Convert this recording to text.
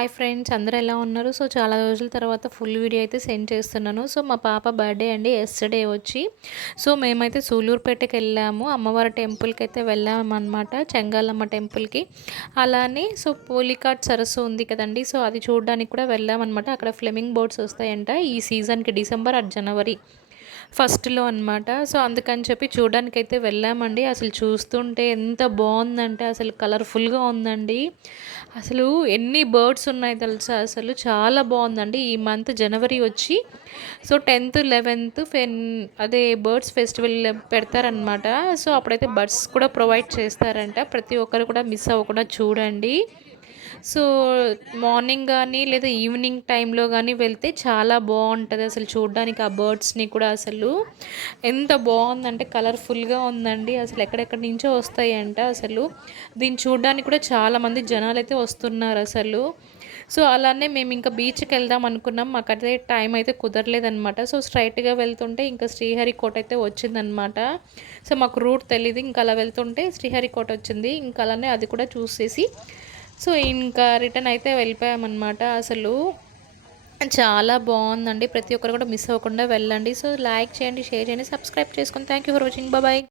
Hi friends అందరూ ఎలా ఉన్నారు? సో చాలా రోజుల తర్వాత ఫుల్ వీడియో అయితే సెండ్ చేస్తున్నాను. సో మా పాప బర్త్డే అండి ఎస్టర్డే వచ్చి. సో మేమైతే సూలూరుపేటకి వెళ్ళాము. అమ్మవారి టెంపుల్కి అయితే వెళ్ళామన్నమాట చెంగాలమ్మ టెంపుల్కి. అలానే సో పోలికాట్ సరస్సు ఉంది కదండి సో అది చూడడానికి కూడా వెళ్ళామన్నమాట. అక్కడ ఫ్లెమింగ్ బోర్డ్స్ వస్తాయంట ఈ సీజన్కి డిసెంబర్ ఆర్ జనవరి. ఫస్ట్లో అనమాట సో అందుకని చెప్పి చూడడానికి అయితే వెళ్ళామండి. అసలు చూస్తుంటే ఎంత బాగుందంటే అసలు కలర్ఫుల్గా ఉందండి. అసలు ఎన్ని బర్డ్స్ ఉన్నాయి తెలుసా? అసలు చాలా బాగుందండి. ఈ మంత్ జనవరి వచ్చి సో టెన్త్ లెవెన్త్ ఫెన్ అదే బర్డ్స్ ఫెస్టివల్ పెడతారనమాట సో అప్పుడైతే బర్డ్స్ కూడా ప్రొవైడ్ చేస్తారంట. ప్రతి ఒక్కరు కూడా మిస్ అవ్వకుండా చూడండి. సో మార్నింగ్ కానీ లేదా ఈవినింగ్ టైంలో కానీ వెళ్తే చాలా బాగుంటుంది అసలు చూడడానికి ఆ బర్డ్స్ని కూడా అసలు. ఎంత బాగుందంటే కలర్ఫుల్గా ఉందండి. అసలు ఎక్కడెక్కడి నుంచో వస్తాయంట అసలు. దీన్ని చూడడానికి కూడా చాలామంది జనాలు అయితే వస్తున్నారు అసలు. సో అలానే మేము ఇంకా బీచ్కి వెళ్దాం అనుకున్నాం. మాకైతే టైం అయితే కుదరలేదనమాట సో స్ట్రైట్గా వెళ్తుంటే ఇంకా శ్రీహరికోట అయితే వచ్చిందనమాట సో మాకు రూట్ తెలియదు ఇంకా అలా వెళ్తుంటే శ్రీహరికోట వచ్చింది. ఇంకా అలానే అది కూడా చూసేసి సో ఇంకా రిటర్న్ అయితే వెళ్ళిపోయామన్నమాట. అసలు చాలా బాగుందండి. ప్రతి ఒక్కరు కూడా మిస్ అవ్వకుండా వెళ్ళండి. సో లైక్ చేయండి షేర్ చేయండి సబ్స్క్రైబ్ చేసుకొని thank you for watching. Bye.